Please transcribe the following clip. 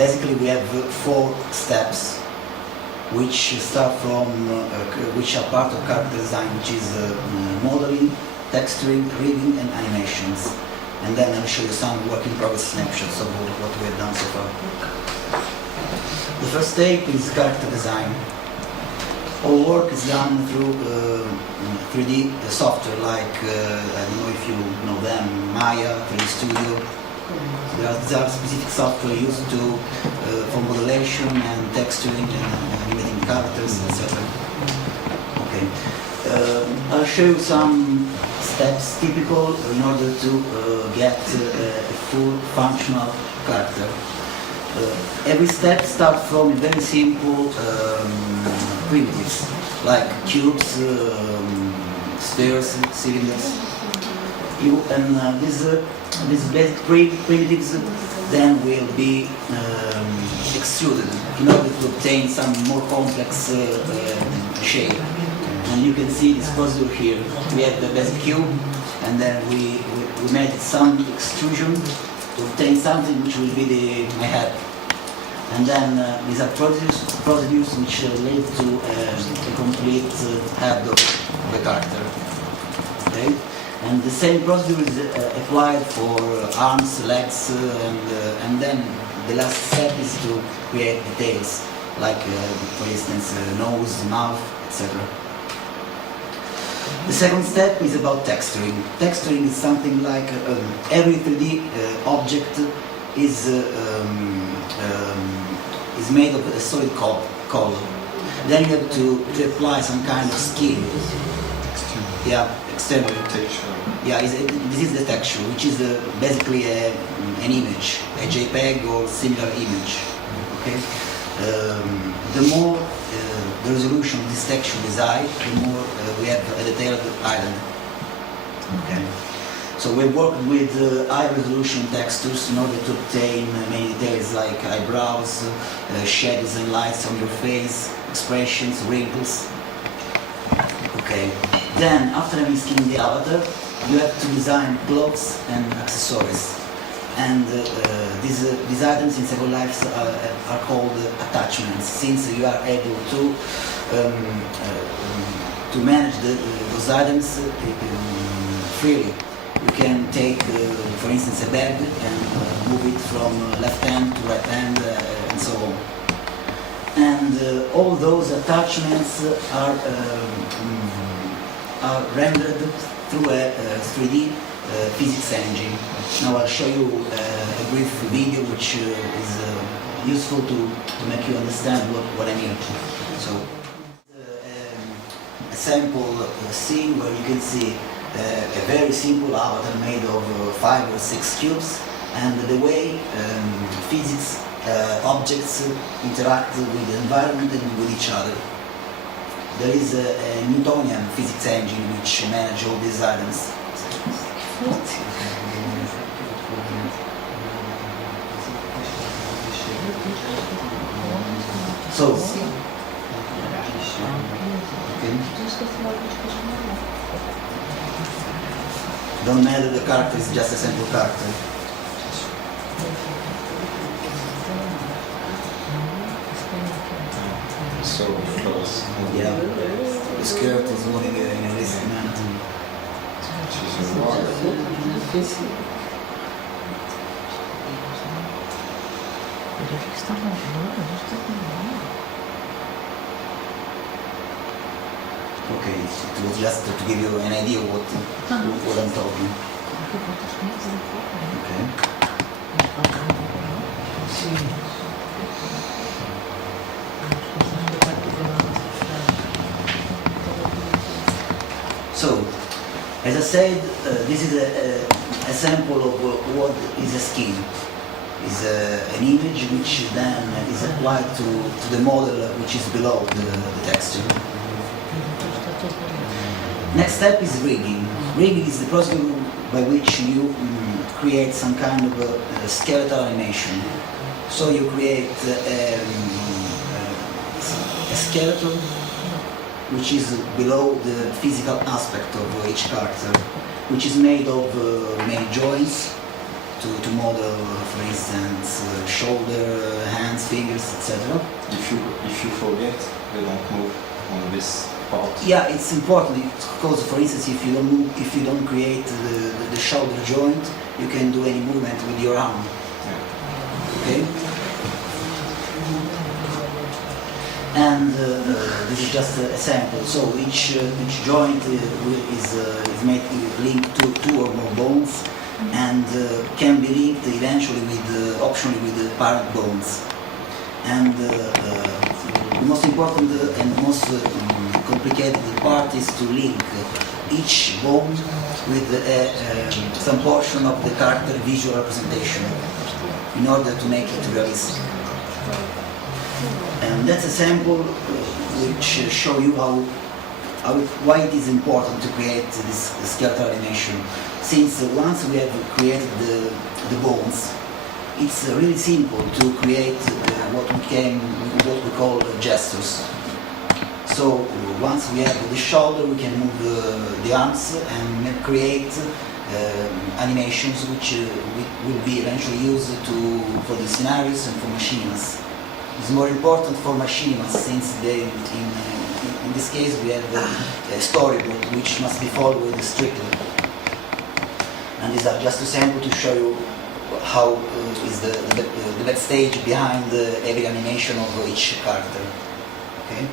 basically we have 4 steps which start from, which are part of character design, which is modeling, texturing, rigging and animations. And then I'll show you some work in progress snapshots of what we have done so far. The first step is character design. All work is done through 3D software like, I don't know if you know them, Maya, 3D Studio. These are specific software used to for modulation and texturing and animating characters, etc. Okay. I'll show you some steps typical in order to get a full functional character. Every step starts from very simple primitives like cubes, spheres, cylinders. These basic primitives then will be extruded in order to obtain some more complex shape. And you can see this procedure here. We have the basic cube, and then we made some extrusion to obtain something which will be my head. And then these are procedures which lead to a complete head of the character. Okay? And the same procedure is applied for arms, legs, and then the last step is to create details, like for instance nose, mouth, etc. The second step is about texturing. Texturing is something like every 3D object is made of a solid color. Then you have to apply some kind of skin. Yeah, external. Yeah, this is the texture, which is basically an image, a JPEG or similar image. Okay. The more the resolution of this texture is high, the more we have a detailed island. Okay. So we work with high resolution textures in order to obtain many details like eyebrows, shadows and lights on your face, expressions, wrinkles. Okay. Then, after having skinned the avatar, you have to design clothes and accessories. And these items in Second Life are called attachments, since you are able to manage those items freely. You can take, for instance, a bag and move it from left hand to right hand and so on. And all those attachments are rendered through a 3D physics engine. Now I'll show you a brief video which is useful to make you understand what I mean. So, a sample scene where you can see a very simple avatar made of 5 or 6 cubes, and the way physics objects interact with the environment and with each other. There is a Newtonian physics engine which manages all these items. So, don't matter, the character is just a simple character. So close. Yeah, the skirt is moving in a risky manner. Okay, it was just to give you an idea what I'm talking. Okay. So, as I said, this is a sample of what is a skin. Is an image which then is applied to the model which is below the texture. Next step is rigging. Rigging is the process by which you create some kind of a skeletal animation. So you create a skeleton which is below the physical aspect of each character, which is made of many joints, to model, for instance, shoulder, hands, fingers, etc. If you forget, you don't move on this part. Yeah, it's important because, for instance, if you don't create the shoulder joint, you can do any movement with your arm. Yeah. Okay. And this is just a sample. So each joint is made linked to two or more bones, and can be linked eventually with optionally with the parent bones. And the most important and most complicated part is to link each bone with some portion of the character visual representation in order to make it realistic. And that's a sample which show you why it is important to create this skeletal animation. Since once we have created the bones, it's really simple to create what we call gestures. So once we have the shoulder, we can move the arms and create animations which will be eventually used for the scenarios and for machinists. It's more important for machinists since in this case we have a storyboard which must be followed strictly. And these are just a sample to show you how is the backstage behind every animation of each character. Okay.